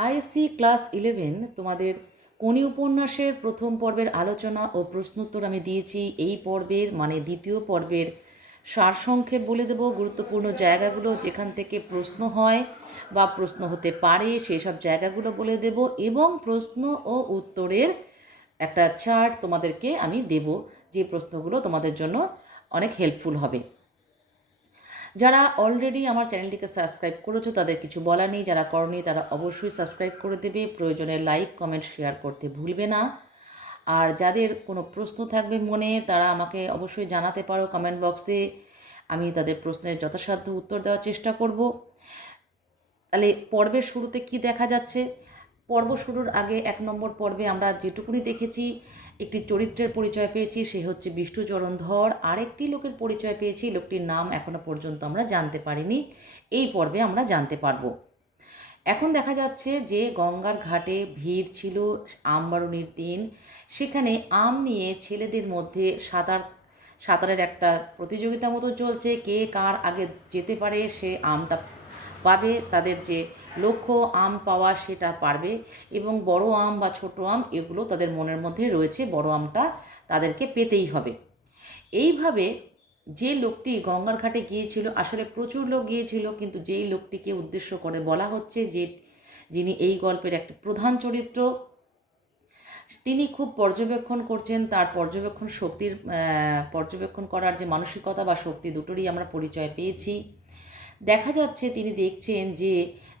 ISC class eleven তোমাদের কোনি উপন্যাসের প্রথম পর্বের আলোচনা ও প্রশ্নোত্তর আমি দিয়েছি। এই পর্বের মানে দ্বিতীয় পর্বের সারসংক্ষেপ বলে দেব। গুরুত্বপূর্ণ জায়গাগুলো যেখান থেকে প্রশ্ন হয় বা প্রশ্ন হতে পারে সেই সব জায়গাগুলো বলে দেব এবং প্রশ্ন ও উত্তরের একটা চার্ট তোমাদেরকে আমি দেব। যে প্রশ্নগুলো তোমাদের জন্য অনেক হেল্পফুল হবে। যারা অলরেডি আমার চ্যানেলটিকে সাবস্ক্রাইব করেছ, তাদের কিছু বলার নেই। যারা করনি, তারা অবশ্যই সাবস্ক্রাইব করে দেবে। প্রয়োজনে লাইক কমেন্ট শেয়ার করতে ভুলবে না। আর যাদের কোনো প্রশ্ন থাকবে মনে, তারা আমাকে অবশ্যই জানাতে পারো কমেন্ট বক্সে আমি তাদের প্রশ্নের যথাসাধ্য উত্তর দেওয়ার চেষ্টা করব। তাহলে পর্বের শুরুতে কি দেখা যাচ্ছে? পর্ব শুরুর আগে এক নম্বর পর্বে আমরা যেটুকুনি দেখেছি একটি চরিত্রের পরিচয় পেয়েছি, সে হচ্ছে বিষ্ণুচরণ ধর। আরেকটি লোকের পরিচয় পেয়েছি, লোকটির নাম এখনও পর্যন্ত আমরা জানতে পারিনি। এই পর্বে আমরা জানতে পারব। এখন দেখা যাচ্ছে যে গঙ্গার ঘাটে ভিড় ছিল আমবারুনির দিন। সেখানে আম নিয়ে ছেলেদের মধ্যে সাঁতার, সাঁতারের একটা প্রতিযোগিতা মতো চলছে। কে কার আগে যেতে পারে সে আমটা পাবে। তাদের যে লক্ষ্য আম পাওয়া সেটা পারবে এবং বড় আম বা ছোট আম, এগুলো তাদের মনের মধ্যে রয়েছে, বড় আমটা তাদেরকে পেতেই হবে। এইভাবে যে লোকটি গঙ্গার ঘাটে গিয়েছিল, আসলে প্রচুর লোক গিয়েছিল, কিন্তু যেই লোকটিকে উদ্দেশ্য করে বলা হচ্ছে যে যিনি এই গল্পের একটি প্রধান চরিত্র, তিনি খুব পর্যবেক্ষণ করছেন, তার পর্যবেক্ষণ শক্তির পর্যবেক্ষণ করার যে মানসিকতা বা শক্তি দুটোরই আমরা পরিচয় পেয়েছি। দেখা যাচ্ছে তিনি দেখছেন যে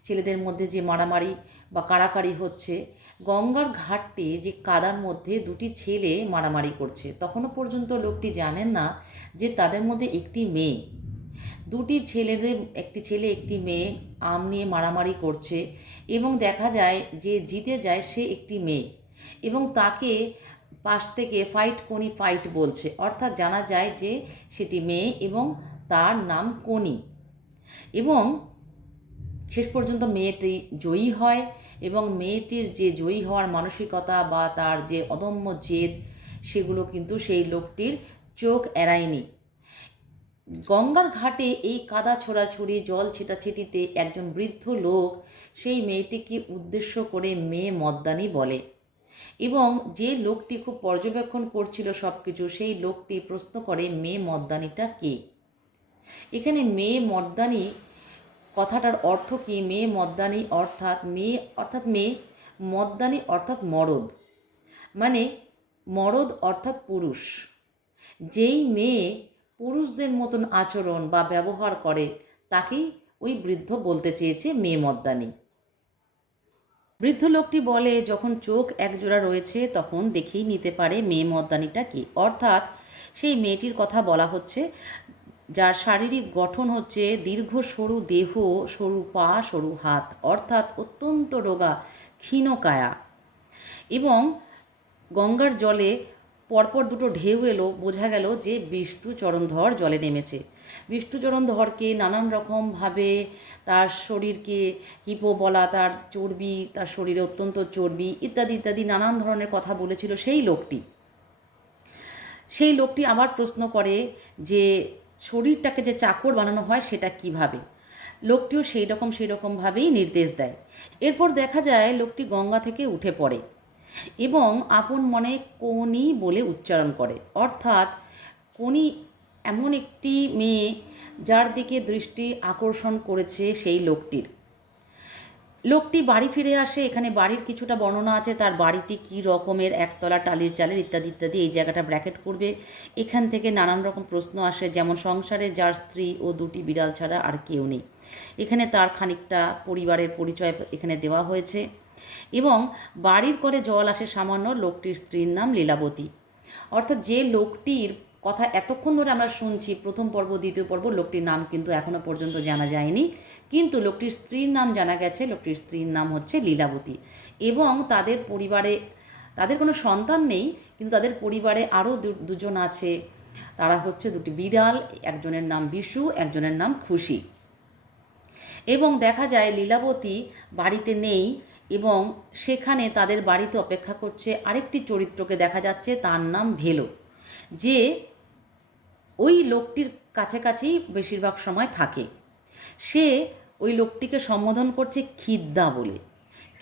ছেলেদের মধ্যে যে মারামারি বা কাড়াকাড়ি হচ্ছে, গঙ্গার ঘাটটি যে কাদার মধ্যে দুটি ছেলে মারামারি করছে, তখনও পর্যন্ত লোকটি জানেন না যে তাদের মধ্যে একটি মেয়ে। দুটি ছেলেদের, একটি ছেলে, একটি মেয়ে আম নিয়ে মারামারি করছে এবং দেখা যায় যে জিতে যায় সে একটি মেয়ে এবং তাকে পাশ থেকে ফাইট কোনি ফাইট বলছে। অর্থাৎ জানা যায় যে সেটি মেয়ে এবং তার নাম কোনি। এবং শেষ পর্যন্ত মেয়েটি জয়ী হয় এবং মেয়েটির যে জয়ী হওয়ার মানসিকতা বা তার যে অদম্য জেদ, সেগুলো কিন্তু সেই লোকটির চোখ এড়ায়নি। গঙ্গার ঘাটে এই কাদা ছোড়াছুড়ি, জল ছেটাছেটিতে একজন বৃদ্ধ লোক সেই মেয়েটিকে উদ্দেশ্য করে মেয়ে মদ্দানি বলে। এবং যে লোকটি খুব পর্যবেক্ষণ করছিল সব কিছু সেই লোকটি প্রশ্ন করে, মেয়ে মদ্দানিটা কে? এখানে মেয়ে মর্দানি কথাটার অর্থ কি? মেয়ে মদ্দানি অর্থাৎ মেয়ে অর্থাৎ মেয়ে মদ্দানি অর্থাৎ মরদ। মানে মরদ অর্থাৎ পুরুষ। যেই মেয়ে পুরুষদের মতন আচরণ বা ব্যবহার করে, তাকেই ওই বৃদ্ধ বলতে চেয়েছে মেয়ে মদ্দানি। বৃদ্ধ লোকটি বলে, যখন চোখ একজোড়া রয়েছে, তখন দেখেই নিতে পারে মেয়ে মদ্দানিটা কি? অর্থাৎ সেই মেয়েটির কথা বলা হচ্ছে যার শারীরিক গঠন হচ্ছে দীর্ঘ সরু দেহ, সরু পা, সরু হাত, অর্থাৎ অত্যন্ত রোগা ক্ষীণকায়া এবং গঙ্গার জলে পরপর দুটো ঢেউ এলো, বোঝা গেল যে বিষ্ণু চরণধর জলে নেমেছে। বিষ্ণু চরণধরকে নানান রকমভাবে তার শরীরকে হিপো বলা তার চর্বি, তার শরীরে অত্যন্ত চর্বি ইত্যাদি ইত্যাদি নানান ধরনের কথা বলেছিল সেই লোকটি। সেই লোকটি আবার প্রশ্ন করে যে শরীরটাকে যে চাকর বানানো হয় সেটা কীভাবে? লোকটিও সেই রকম, সেই রকমভাবেই নির্দেশ দেয়। এরপর দেখা যায় লোকটি গঙ্গা থেকে উঠে পড়ে এবং আপন মনে কোনি বলে উচ্চারণ করে। অর্থাৎ কোনি এমন একটি মেয়ে যার দিকে দৃষ্টি আকর্ষণ করেছে সেই লোকটির। লোকটি বাড়ি ফিরে আসে, এখানে বাড়ির কিছুটা বর্ণনা আছে, তার বাড়িটি কী রকমের, একতলা টালির চালের ইত্যাদি ইত্যাদি, এই জায়গাটা ব্র্যাকেট করবে। এখান থেকে নানান রকম প্রশ্ন আসে, যেমন সংসারে যার স্ত্রী ও দুটি বিড়াল ছাড়া আর কেউ নেই। এখানে তার খানিকটা পরিবারের পরিচয় এখানে দেওয়া হয়েছে। এবং বাড়ির করে জল আসে সামান্য লোকটির স্ত্রীর নাম লীলাবতী। অর্থাৎ যে লোকটির কথা এতক্ষণ ধরে আমরা শুনছি, প্রথম পর্ব, দ্বিতীয় পর্ব, লোকটির নাম কিন্তু এখনও পর্যন্ত জানা যায়নি। কিন্তু লোকটির স্ত্রীর নাম জানা গেছে, লোকটির স্ত্রীর নাম হচ্ছে লীলাবতী। এবং তাদের পরিবারে, তাদের কোনো সন্তান নেই, কিন্তু তাদের পরিবারে আরও দুজন আছে। তারা হচ্ছে দুটি বিড়াল, একজনের নাম বিশু, একজনের নাম খুশি। এবং দেখা যায় লীলাবতী বাড়িতে নেই এবং সেখানে তাদের বাড়িতে অপেক্ষা করছে আরেকটি চরিত্রকে দেখা যাচ্ছে, তার নাম ভেলো। যে ওই লোকটির কাছাকাছি বেশিরভাগ সময় থাকে। সে ওই লোকটিকে সম্বোধন করছে খিদ্দা বলে।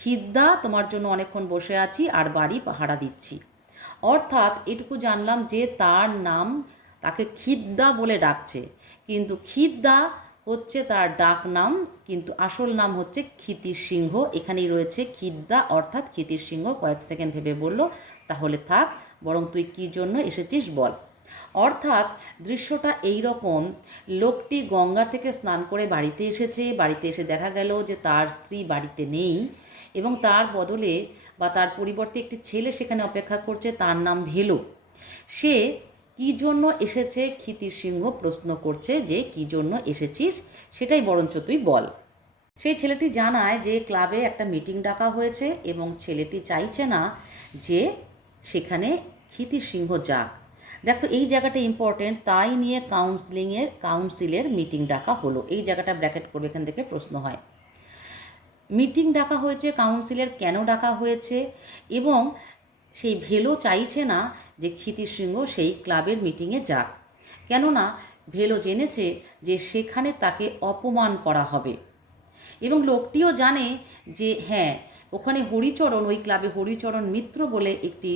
খিদ্দা, তোমার জন্য অনেকক্ষণ বসে আছি আর বাড়ি পাহারা দিচ্ছি। অর্থাৎ এটুকু জানলাম যে তার নাম তাকে খিদ্দা বলে ডাকছে। কিন্তু খিদ্দা হচ্ছে তার ডাক নাম, কিন্তু আসল নাম হচ্ছে ক্ষিতির সিংহ এখানেই রয়েছে খিদ্দা, অর্থাৎ ক্ষিতির সিংহ কয়েক সেকেন্ড ভেবে বলল, তাহলে থাক, বরং তুই কী জন্য এসেছিস বল। অর্থাৎ দৃশ্যটা এই রকম লোকটি গঙ্গা থেকে স্নান করে বাড়িতে এসেছে, বাড়িতে এসে দেখা গেল যে তার স্ত্রী বাড়িতে নেই এবং তার বদলে বা তার পরিবর্তে একটি ছেলে সেখানে অপেক্ষা করছে, তার নাম ভেলো। সে কী জন্য এসেছে ক্ষিতির সিংহ প্রশ্ন করছে যে কী জন্য এসেছিস, সেটাই বরঞ্চ তুই বল। সেই ছেলেটি জানায় যে ক্লাবে একটা মিটিং ডাকা হয়েছে এবং ছেলেটি চাইছে না যে সেখানে ক্ষিতির সিংহ যাক। দেখো, এই জায়গাটা ইম্পর্টেন্ট তাই নিয়ে কাউন্সিলিংয়ের কাউন্সিলের মিটিং ডাকা হলো। এই জায়গাটা ব্র্যাকেট করবে, এখান থেকে প্রশ্ন হয়। মিটিং ডাকা হয়েছে কাউন্সিলের কেন ডাকা হয়েছে? এবং সেই ভেলো চাইছে না যে ক্ষিতির সিংহ সেই ক্লাবের মিটিংয়ে যাক। কেননা, ভেলো জেনেছে যে সেখানে তাকে অপমান করা হবে। এবং লোকটিও জানে যে হ্যাঁ ওখানে হরিচরণ, ওই ক্লাবে হরিচরণ মিত্র বলে একটি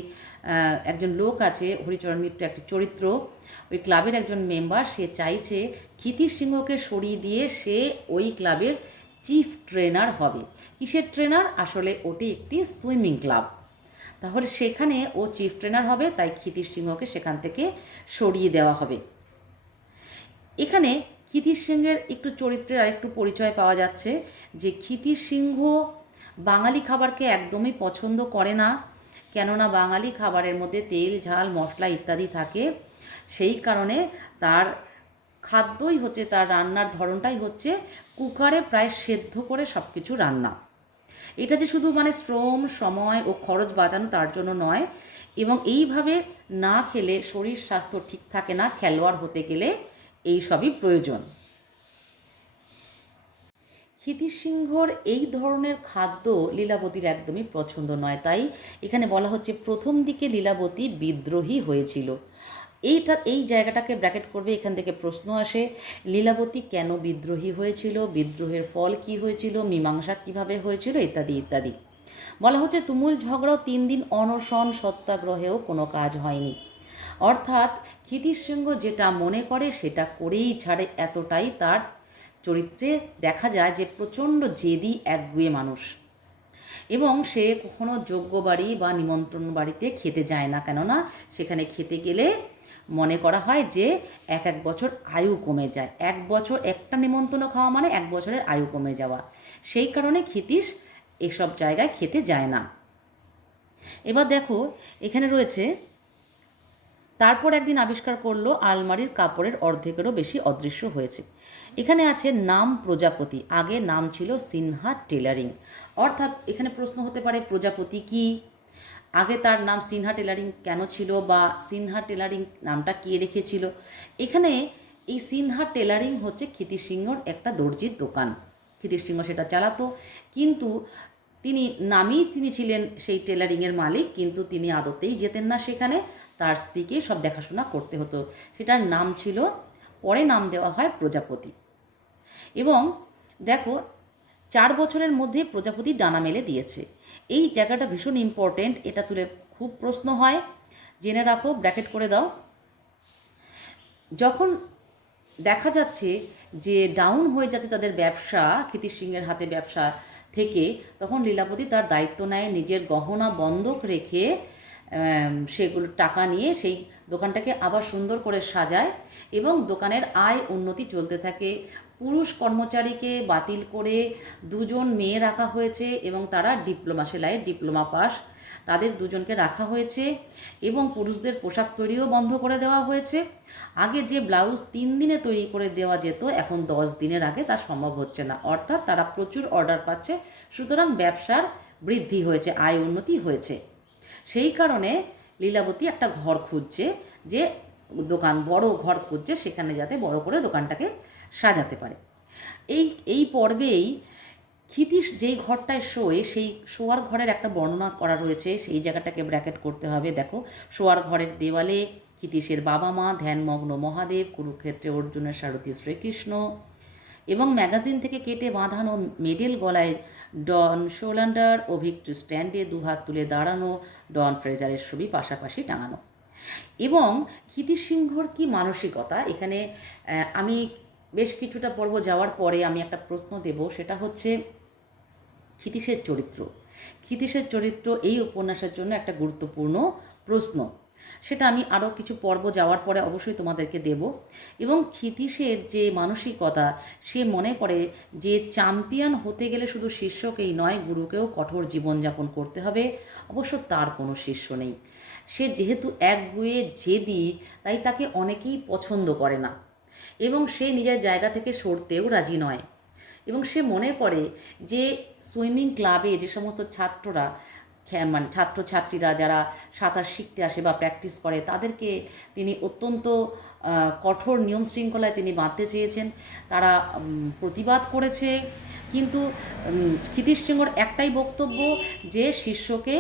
একজন লোক আছে, হরিচরণ মিত্র একটি চরিত্র। ওই ক্লাবের একজন মেম্বার, সে চাইছে ক্ষিতির সিংহকে সরিয়ে দিয়ে সে ওই ক্লাবের চিফ ট্রেনার হবে। কিসের ট্রেনার? আসলে ওটি একটি সুইমিং ক্লাব। তাহলে সেখানে ও চিফ ট্রেনার হবে, তাই ক্ষিতির সিংহকে সেখান থেকে সরিয়ে দেওয়া হবে। এখানে ক্ষিতির সিংহের একটু চরিত্রের আরেকটু পরিচয় পাওয়া যাচ্ছে, যে ক্ষিতির সিংহ বাঙালি খাবারকে একদমই পছন্দ করে না। কেননা বাঙালি খাবারের মধ্যে তেল, ঝাল, মশলা ইত্যাদি থাকে। সেই কারণে তার খাদ্যই হচ্ছে, তার রান্নার ধরনটাই হচ্ছে কুকারে প্রায় সেদ্ধ করে সব কিছু রান্না। এটা যে শুধু মানে শ্রম, সময় ও খরচ বাঁচানো তার জন্য নয়, এবং এইভাবে না খেলে শরীর স্বাস্থ্য ঠিক থাকে না, খেলোয়াড় হতে গেলে এই সবই প্রয়োজন। ক্ষিতির সিংহর এই ধরনের খাদ্য লীলাবতীর একদমই পছন্দ নয়। তাই এখানে বলা হচ্ছে প্রথম দিকে লীলাবতী বিদ্রোহী হয়েছিল। এইটা, এই জায়গাটাকে ব্র্যাকেট করবে, এখান থেকে প্রশ্ন আসে, লীলাবতী কেন বিদ্রোহী হয়েছিল? বিদ্রোহের ফল কি হয়েছিল? মীমাংসা কীভাবে হয়েছিল? ইত্যাদি ইত্যাদি। বলা হচ্ছে তুমুল ঝগড়াও তিন দিন অনশন সত্যাগ্রহেও কোনো কাজ হয়নি। অর্থাৎ ক্ষিতির সিংহ যেটা মনে করে সেটা করেই ছাড়ে, এতটাই তার চরিত্রে দেখা যায় যে প্রচণ্ড জেদি, একগুয়ে মানুষ। এবং সে কখনো যোগ্য বাড়ি বা নিমন্ত্রণ বাড়িতে খেতে যায় না। কেননা সেখানে খেতে গেলে মনে করা হয় যে এক এক বছর আয়ু কমে যায়। এক বছর একটা নিমন্ত্রণ খাওয়া মানে এক বছরের আয়ু কমে যাওয়া। সেই কারণে ক্ষিতীশ এসব জায়গায় খেতে যায় না। এবার দেখো, এখানে রয়েছে তারপর একদিন আবিষ্কার করল আলমারির কাপড়ের অর্ধেকেরও বেশি অদৃশ্য হয়েছে। এখানে আছে নাম প্রজাপতি, আগে নাম ছিল সিনহা টেলারিং। অর্থাৎ এখানে প্রশ্ন হতে পারে, প্রজাপতি কি? আগে তার নাম সিনহা টেলারিং কেন ছিল বা সিনহা টেলারিং নামটা কে রেখেছিল? এখানে এই সিনহা টেলারিং হচ্ছে ক্ষিতির সিংহর একটা দর্জির দোকান। ক্ষিতির সিংহ সেটা চালাতো, কিন্তু তিনি নামেই তিনি ছিলেন সেই টেলারিংয়ের মালিক, কিন্তু তিনি আদতেই যেতেন না সেখানে। তার স্ত্রীকে সব দেখাশোনা করতে হতো। সেটার নাম ছিল, পরে নাম দেওয়া হয় প্রজাপতি। এবং দেখো, চার বছরের মধ্যে প্রজাপতি ডানা মেলে দিয়েছে। এই জায়গাটা ভীষণ ইম্পর্টেন্ট এটা তুলে খুব প্রশ্ন হয়। জেনে রাখো ব্র্যাকেট করে দাও। যখন দেখা যাচ্ছে যে ডাউন হয়ে যাচ্ছে তাদের ব্যবসা ক্ষিতির সিংয়ের হাতে ব্যবসা থেকে তখন লীলাপতি তার দায়িত্ব নেয়, নিজের গহনা বন্ধক রেখে সেগুলো টাকা নিয়ে সেই দোকানটাকে আবার সুন্দর করে সাজায় এবং দোকানের আয় উন্নতি চলতে থাকে। পুরুষ কর্মচারীকে বাতিল করে দুজন মেয়ে রাখা হয়েছে এবং তারা ডিপ্লোমা, সেলাইয়ের ডিপ্লোমা পাস। তাদের দুজনকে রাখা হয়েছে এবং পুরুষদের পোশাক তৈরিও বন্ধ করে দেওয়া হয়েছে। আগে যে ব্লাউজ তিন দিনে তৈরি করে দেওয়া যেত, এখন দশ দিনের আগে তা সম্ভব হচ্ছে না। অর্থাৎ তারা প্রচুর অর্ডার পাচ্ছে, সুতরাং ব্যবসার বৃদ্ধি হয়েছে, আয় উন্নতি হয়েছে। সেই কারণে লীলাবতী একটা ঘর খুঁজছে, যে দোকান, বড় ঘর খুঁজছে, সেখানে যাতে বড় করে দোকানটাকে সাজাতে পারে। এই এই পর্বেই ক্ষিতীশ যেই ঘরটায় শোয়, সেই শোয়ার ঘরের একটা বর্ণনা করা রয়েছে। সেই জায়গাটাকে ব্র্যাকেট করতে হবে। দেখো, শোয়ার ঘরের দেওয়ালে ক্ষিতীশের বাবা মা, ধ্যানমগ্ন মহাদেব, কুরুক্ষেত্রে অর্জুনের সারথী শ্রীকৃষ্ণ এবং ম্যাগাজিন থেকে কেটে বাঁধানো মেডেল গলায় ডন শোলান্ডার ও ভিক্টর স্ট্যান্ডে দুহাত তুলে দাঁড়ানো, ডন ফ্রেজারের ছবি পাশাপাশি টাঙানো। এবং ক্ষিতিশ সিংহর কি মানসিকতা? এখানে আমি বেশ কিছুটা পর্ব যাওয়ার পরে আমি একটা প্রশ্ন দেব। সেটা হচ্ছে ক্ষিতীশের চরিত্র। ক্ষিতীশের চরিত্র এই উপন্যাসের জন্য একটা গুরুত্বপূর্ণ প্রশ্ন। সেটা আমি আরও কিছু পর্ব যাওয়ার পরে অবশ্যই তোমাদেরকে দেব। এবং ক্ষিতীশের যে মানসিকতা, সে মনে করে যে চ্যাম্পিয়ন হতে গেলে শুধু শিষ্যকেই নয়, গুরুকেও কঠোর জীবনযাপন করতে হবে। অবশ্য তার কোনো শিষ্য নেই। সে যেহেতু এক একগুয়ে জেদি, তাই তাকে অনেকেই পছন্দ করে না। এবং সে নিজের জায়গা থেকে সরতেও রাজি নয়। এবং সে মনে করে যে সুইমিং ক্লাবে যে সমস্ত ছাত্ররা মানে ছাত্রছাত্রীরা যারা সাঁতার শিখতে আসে বা প্র্যাকটিস করে, তাদেরকে তিনি অত্যন্ত কঠোর নিয়ম শৃঙ্খলায় তিনি বাঁধতে চেয়েছেন। তারা প্রতিবাদ করেছে। কিন্তু ক্ষিতীশ সিংহর একটাই বক্তব্য যে শিষ্যকে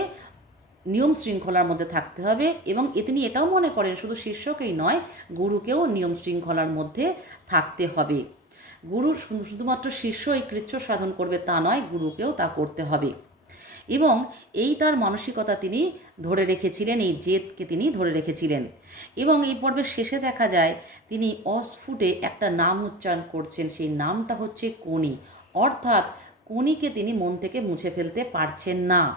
নিয়ম শৃঙ্খলার মধ্যে থাকতে হবে এবং এ তিনি এটাও মনে করেন, শুধু শিষ্যকেই নয়, গুরুকেও নিয়ম শৃঙ্খলার মধ্যে থাকতে হবে। গুরু শুধুমাত্র শিষ্যই কৃচ্ছ সাধন করবে তা নয়, গুরুকেও তা করতে হবে। এবং এই তার মানসিকতা তিনি ধরে রেখেছিলেন, এই জেদকে তিনি ধরে রেখেছিলেন। এবং এই পর্বের শেষে দেখা যায়, তিনি অস্ফুটে একটা নাম উচ্চারণ করছেন, সেই নামটা হচ্ছে কোনি অর্থাৎ কোনিকে তিনি মন থেকে মুছে ফেলতে পারছেন না।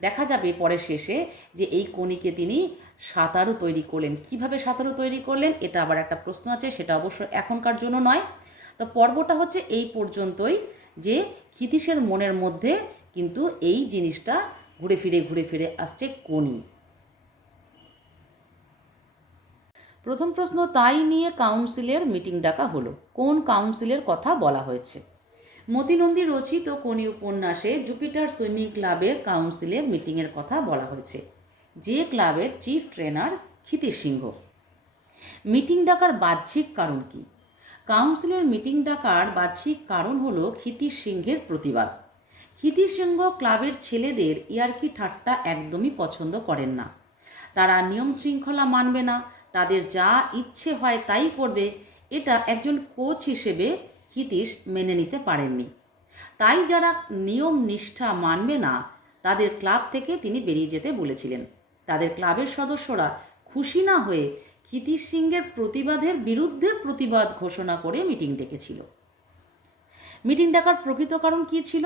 দেখা যাবে পরের শেষে যে এই কণিকে তিনি সাঁতারও তৈরি করলেন। কীভাবে সাঁতারও তৈরি করলেন? এটা আবার একটা প্রশ্ন আছে, সেটা অবশ্য এখনকার জন্য নয়। তো পর্বটা হচ্ছে এই পর্যন্তই যে ক্ষিতীশের মনের মধ্যে কিন্তু এই জিনিসটা ঘুরে ফিরে ঘুরে ফিরে আসছে কোনি প্রথম প্রশ্ন, তাই নিয়ে কাউন্সিলের মিটিং ডাকা হলো। কোন কাউন্সিলের কথা বলা হয়েছে? মতিনন্দী রচিত কোনি উপন্যাসে জুপিটার সুইমিং ক্লাবের কাউন্সিলের মিটিংয়ের কথা বলা হয়েছে। যে ক্লাবের chief trainer Khitish Singha. Meeting ডাকার বাহ্যিক কারণ কি? কাউন্সিলের মিটিং ডাকার বাহ্যিক কারণ হলো ক্ষিতীশ সিংহের প্রতিবাদ। ক্ষিতীশ সিংহ ক্লাবের ছেলেদের ইয়ার্কি ঠাট্টা একদমই পছন্দ করেন না। তারা নিয়ম শৃঙ্খলা মানবে না, তাদের যা ইচ্ছে হয় তাই করবে, এটা একজন কোচ হিসেবে হিতীশ মেনে নিতে পারেননি। তাই যারা নিয়ম নিষ্ঠা মানবে না, তাদের ক্লাব থেকে তিনি বেরিয়ে যেতে বলেছিলেন। তাদের ক্লাবের সদস্যরা খুশি না হয়ে ক্ষিতীশ সিংহের প্রতিবাদের বিরুদ্ধে প্রতিবাদ ঘোষণা করে মিটিং ডেকেছিল। মিটিং ডাকার প্রকৃত কারণ কী ছিল?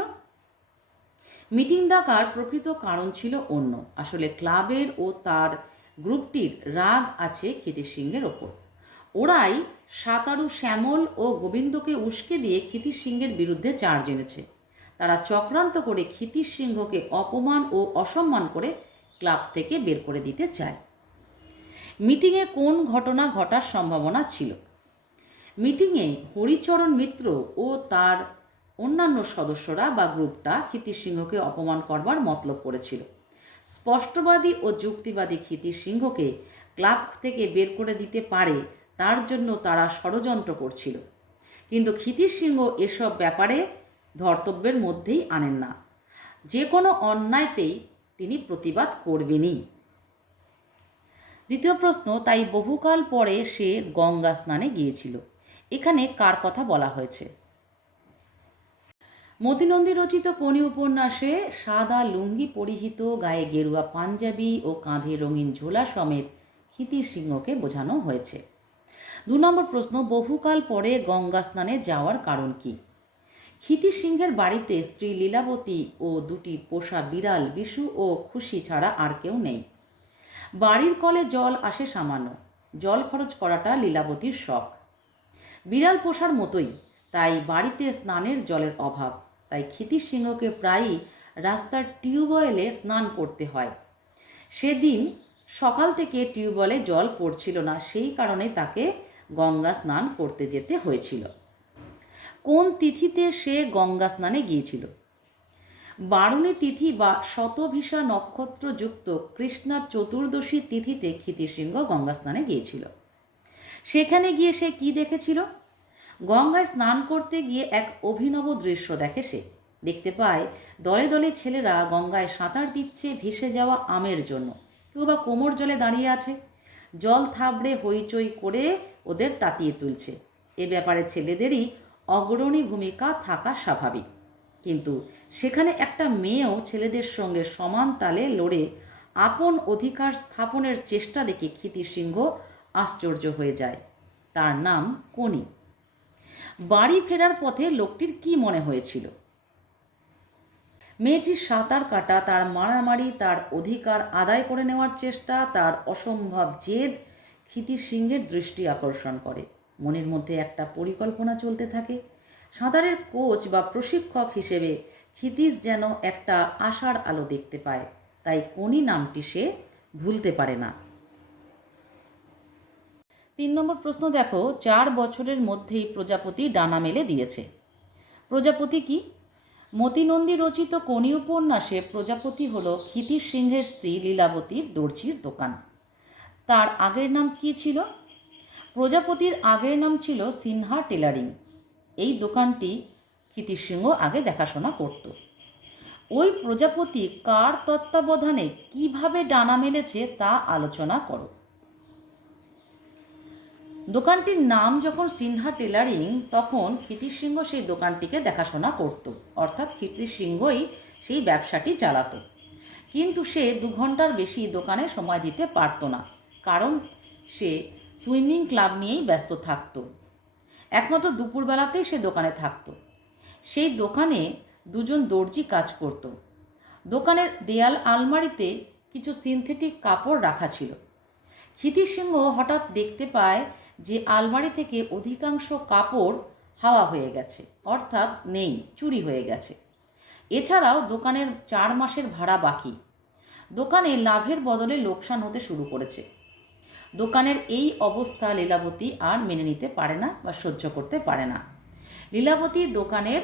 মিটিং ডাকার প্রকৃত কারণ ছিল অন্য। আসলে ক্লাবের ও তার গ্রুপটির রাগ আছে ক্ষিতীশ সিংহের ওপর। ওরাই সাঁতারু শ্যামল ও গোবিন্দকে উস্কে দিয়ে ক্ষিতীশ সিংহের বিরুদ্ধে চার্জ এনেছে। তারা চক্রান্ত করে ক্ষিতীশ সিংহকে অপমান ও অসম্মান করে ক্লাব থেকে বের করে দিতে চায়। মিটিংয়ে কোন ঘটনা ঘটার সম্ভাবনা ছিল? মিটিংয়ে হরিচরণ মিত্র ও তার অন্যান্য সদস্যরা বা গ্রুপটা ক্ষিতীশ সিংহকে অপমান করবার মতলব করেছিল। স্পষ্টবাদী ও যুক্তিবাদী ক্ষিতীশ সিংহকে ক্লাব থেকে বের করে দিতে পারে, তার জন্য তারা ষড়যন্ত্র করছিল। কিন্তু ক্ষিতীশ সিংহ এসব ব্যাপারে ধর্তব্যের মধ্যেই আনেন না। যে কোনো অন্যায়তেই তিনি প্রতিবাদ করবেনই। দ্বিতীয় প্রশ্ন, তাই বহুকাল পরে সে গঙ্গা স্নানে গিয়েছিল। এখানে কার কথা বলা হয়েছে? মতিনন্দী রচিত কোনি উপন্যাসে সাদা লুঙ্গি পরিহিত, গায়ে গেরুয়া পাঞ্জাবি ও কাঁধে রঙিন ঝোলা সমেত ক্ষিতীশ সিংহকে বোঝানো হয়েছে। দু নম্বর প্রশ্ন, বহুকাল পরে গঙ্গা স্নানে যাওয়ার কারণ কি? ক্ষিতীশ সিংহের বাড়িতে স্ত্রী লীলাবতী ও দুটি পোষা বিড়াল বিশু ও খুশি ছাড়া আর কেউ নেই। বাড়ির কলে জল আসে সামান্য। জল খরচ করাটা লীলাবতীর শখ। বিড়াল পোষার মতোই, তাই বাড়িতে স্নানের জলের অভাব। তাই ক্ষিতীশ সিংহকে প্রায়ই রাস্তার টিউবওয়েলে স্নান করতে হয়। সেদিন সকাল থেকে টিউবওয়েলে জল পড়ছিল না, সেই কারণে তাকে গঙ্গা স্নান করতে যেতে হয়েছিল। কোন তিথিতে সে গঙ্গা স্নানে গিয়েছিল? বারুণী তিথি বা শতভিসা নক্ষত্রযুক্ত কৃষ্ণা চতুর্দশী তিথিতে ক্ষিতিসিংহ গঙ্গা স্নানে গিয়েছিল। সেখানে গিয়ে সে কি দেখেছিল? গঙ্গায় স্নান করতে গিয়ে এক অভিনব দৃশ্য দেখে সে। দেখতে পায়, দলে দলে ছেলেরা গঙ্গায় সাঁতার দিচ্ছে ভেসে যাওয়া আমের জন্য। কেউ বা কোমর জলে দাঁড়িয়ে আছে। জল থাবড়ে হইচই করে ওদের তাতিয়ে তুলছে। এ ব্যাপারে ছেলেদেরই অগ্রণী ভূমিকা থাকা স্বাভাবিক। কিন্তু সেখানে একটা মেয়েও ছেলেদের সঙ্গে সমান তালে লড়ে আপন অধিকার স্থাপনের চেষ্টা দেখে ক্ষিতির সিংহ আশ্চর্য হয়ে যায়। তার নাম কনি বাড়ি ফেরার পথে লোকটির কি মনে হয়েছিল? মেয়েটির সাঁতার কাটা, তার মারামারি, তার অধিকার আদায় করে নেওয়ার চেষ্টা, তার অসম্ভব জেদ ক্ষিতির সিংহের দৃষ্টি আকর্ষণ করে। মনের মধ্যে একটা পরিকল্পনা চলতে থাকে। সাঁতারের কোচ বা প্রশিক্ষক হিসেবে ক্ষিতিশ যেন একটা আশার আলো দেখতে পায়। তাই কোনি নামটি সে ভুলতে পারে না। তিন নম্বর প্রশ্ন দেখো, চার বছরের মধ্যেই প্রজাপতি ডানা মেলে দিয়েছে। প্রজাপতি কি? মতিনন্দী রচিত কোনি উপন্যাসে প্রজাপতি হল ক্ষিতির সিংহের স্ত্রী লীলাবতীর দর্জির দোকান। তার আগের নাম কি ছিল? প্রজাপতির আগের নাম ছিল সিনহা টেলারিং। এই দোকানটি সিংহ আগে দেখাশোনা করত। ওই প্রজাপতি কার তত্ত্বাবধানে কীভাবে ডানা মেলেছে তা আলোচনা করো। দোকানটির নাম যখন সিনহা টেলারিং, তখন ক্ষিতির সিংহ সেই দোকানটিকে দেখাশোনা করত। অর্থাৎ ক্ষিতির সিংহই সেই ব্যবসাটি চালাতো। কিন্তু সে দু ঘণ্টার বেশি দোকানে সময় দিতে পারতো না। কারণ সে সুইমিং ক্লাব নিয়েই ব্যস্ত থাকতো। একমাত্র দুপুরবেলাতেই সে দোকানে থাকতো। সেই দোকানে দুজন দর্জি কাজ করত। দোকানের দেয়াল আলমারিতে কিছু সিনথেটিক কাপড় রাখা ছিল। ক্ষিতির সিংহ হঠাৎ দেখতে পায় যে আলমারি থেকে অধিকাংশ কাপড় হাওয়া হয়ে গেছে, অর্থাৎ নেই, চুরি হয়ে গেছে। এছাড়াও দোকানের চার মাসের ভাড়া বাকি। দোকানে লাভের বদলে লোকসান হতে শুরু করেছে। দোকানের এই অবস্থা লীলাবতী আর মেনে নিতে পারে না বা সহ্য করতে পারে না। লীলাবতী দোকানের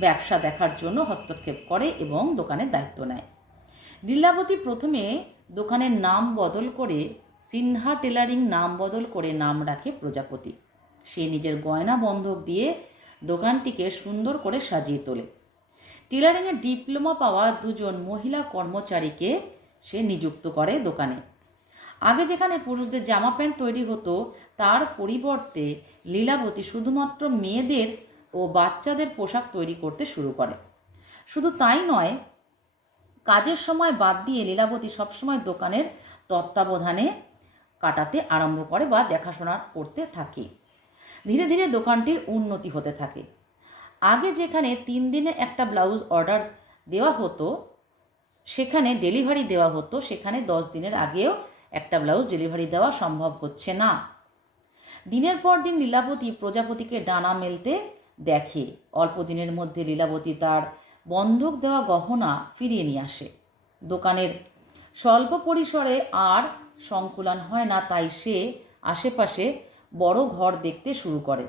ব্যবসা দেখার জন্য হস্তক্ষেপ করে এবং দোকানের দায়িত্ব নেয়। লীলাবতী প্রথমে দোকানের নাম বদল করে সিনহা টেলারিং নাম বদল করে নাম রাখে প্রজাপতি। সে নিজের গয়না বন্ধক দিয়ে দোকানটিকে সুন্দর করে সাজিয়ে তোলে। টেলারিংয়ে ডিপ্লোমা পাওয়া দুজন মহিলা কর্মচারীকে সে নিযুক্ত করে দোকানে। আগে যেখানে পুরুষদের জামা প্যান্ট তৈরি হতো, তার পরিবর্তে লীলাবতী শুধুমাত্র মেয়েদের ও বাচ্চাদের পোশাক তৈরি করতে শুরু করে। শুধু তাই নয়, কাজের সময় বাদ দিয়ে লীলাবতী সবসময় দোকানের তত্ত্বাবধানে কাটাতে আরম্ভ করে বা দেখাশোনা করতে থাকে। ধীরে ধীরে দোকানটির উন্নতি হতে থাকে। আগে যেখানে তিন দিনে একটা ব্লাউজ অর্ডার দেওয়া হতো, সেখানে ডেলিভারি দেওয়া হতো, সেখানে দশ দিনের আগেও একটা ব্লাউজ ডেলিভারি দেওয়া সম্ভব হচ্ছে না। দিনের পর দিন লীলাবতী প্রজাপতিকে ডানা মেলতে দেখে, অল্প দিনের মধ্যে লীলাবতী তার বন্ধক দেওয়া গহনা ফিরিয়ে নিয়ে আসে। দোকানের স্বল্প পরিসরে আর সংকুলন হয় না, তাই সে আশেপাশে বড় ঘর দেখতে শুরু করে।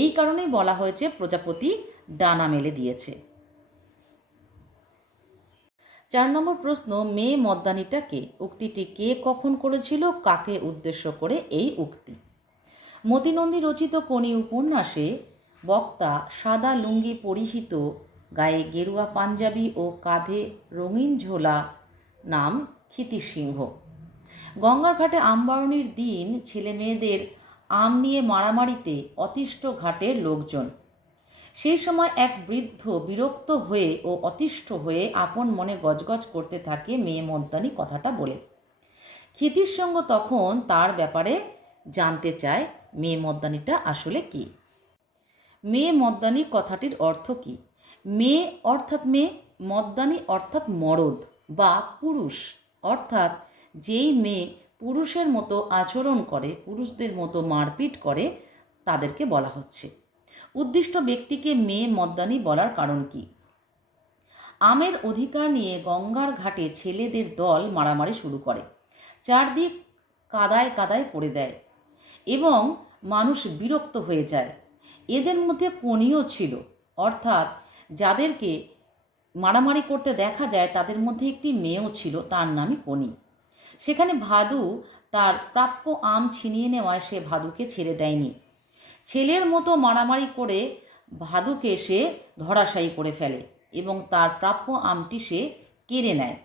এই কারণেই বলা হয়েছে প্রজাপতি ডানা মেলে দিয়েছে। চার নম্বর প্রশ্ন, মেয়ে মদ্দানিটা কে? উক্তিটি কে কখন করেছিল, কাকে উদ্দেশ্য করে এই উক্তি? মতিনন্দী রচিত কোনি উপন্যাসে বক্তা সাদা লুঙ্গি পরিহিত, গায়ে গেরুয়া পাঞ্জাবি ও কাঁধে রঙিন ঝোলা, নাম ক্ষিতির সিংহ গঙ্গার ঘাটে আমবারণীর দিন ছেলে মেয়েদের আম নিয়ে মারামারিতে অতিষ্ঠ ঘাটের লোকজন। সেই সময় এক বৃদ্ধ বিরক্ত হয়ে ও অতিষ্ঠ হয়ে আপন মনে গজগজ করতে থাকে মেয়ে মদ্দানি কথাটা বলে। ক্ষিতির সঙ্গ তখন তার ব্যাপারে জানতে চায় মেয়ে মদ্দানিটা আসলে কি। মেয়ে মদ্দানি কথাটির অর্থ কি? মেয়ে অর্থাৎ মেয়ে মদ্দানি অর্থাৎ মরদ বা পুরুষ। অর্থাৎ যেই মেয়ে পুরুষের মতো আচরণ করে, পুরুষদের মতো মারপিট করে, তাদেরকে বলা হচ্ছে। উদ্দিষ্ট ব্যক্তিকে মেয়ে মদ্দানি বলার কারণ কি? আমের অধিকার নিয়ে গঙ্গার ঘাটে ছেলেদের দল মারামারি শুরু করে। চারদিক কাদায় কাদায় পড়ে দেয় এবং মানুষ বিরক্ত হয়ে যায়। এদের মধ্যে কনিও ছিল। অর্থাৎ যাদেরকে মারামারি করতে দেখা যায়, তাদের মধ্যে একটি মেয়েও ছিল, তার নামই কনি সেখানে ভাদু তার প্রাপ্য আম ছিনিয়ে নেওয়ায় সে ভাদুকে ছেড়ে দেয়নি। ছেলের মতো মারামারি করে ভাদুকে সে ধরাশায়ী করে ফেলে এবং তার প্রাপ্য আমটি সে কেড়ে নেয়।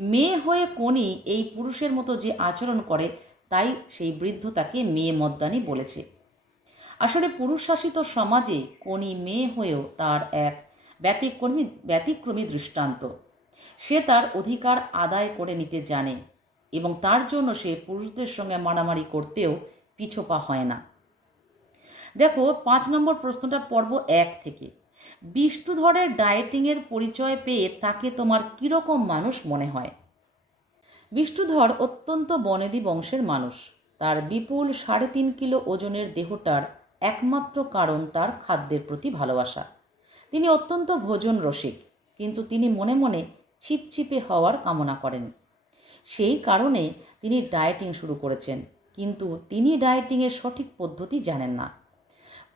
মেয়ে হয়ে কনি এই পুরুষের মতো যে আচরণ করে, তাই সেই বৃদ্ধ তাকে মেয়ে মদ্দানি বলেছে। আসলে পুরুষ শাসিত সমাজে কনি মেয়ে হয়েও তার এক ব্যতিক্রমী ব্যতিক্রমী দৃষ্টান্ত। সে তার অধিকার আদায় করে নিতে জানে এবং তার জন্য সে পুরুষদের সঙ্গে মারামারি করতেও পিছোপা হয় না। দেখো, পাঁচ নম্বর প্রশ্নটা পর্ব এক থেকে। বিষ্ণুধরের ডায়েটিংয়ের পরিচয় পেয়ে তাকে তোমার কীরকম মানুষ মনে হয়? বিষ্ণুধর অত্যন্ত বনেদি বংশের মানুষ। তার বিপুল সাড়ে তিন কিলো ওজনের দেহটার একমাত্র কারণ তার খাদ্যের প্রতি ভালোবাসা। তিনি অত্যন্ত ভোজন রসিক, কিন্তু তিনি মনে মনে ছিপছিপে হওয়ার কামনা করেন। সেই কারণে তিনি ডায়েটিং শুরু করেছেন, কিন্তু তিনি ডায়েটিংয়ের সঠিক পদ্ধতি জানেন না।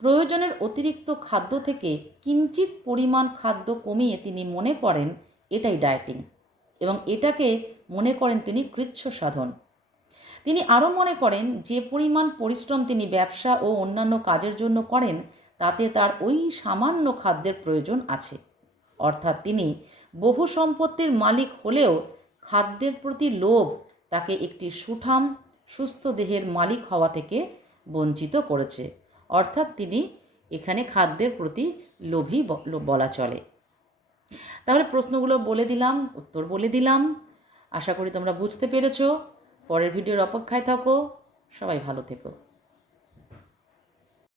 প্রয়োজনের অতিরিক্ত খাদ্য থেকে কিঞ্চিত পরিমাণ খাদ্য কমিয়ে তিনি মনে করেন এটাই ডায়েটিং এবং এটাকে মনে করেন তিনি কৃচ্ছ সাধন। তিনি আরও মনে করেন যে পরিমাণ পরিশ্রম তিনি ব্যবসা ও অন্যান্য কাজের জন্য করেন, তাতে তার ওই সামান্য খাদ্যের প্রয়োজন আছে। অর্থাৎ তিনি বহু সম্পত্তির মালিক হলেও খাদ্যের প্রতি লোভ তাকে একটি সুঠাম, সুস্থ দেহের মালিক হওয়া থেকে বঞ্চিত করেছে। অর্থাৎ তিনি এখানে খাদ্যের প্রতি লোভী বলা চলে। তাহলে প্রশ্নগুলো বলে দিলাম, উত্তর বলে দিলাম। আশা করি তোমরা বুঝতে পেরেছ। পরের ভিডিওর অপেক্ষায় থাকো। সবাই ভালো থেকো।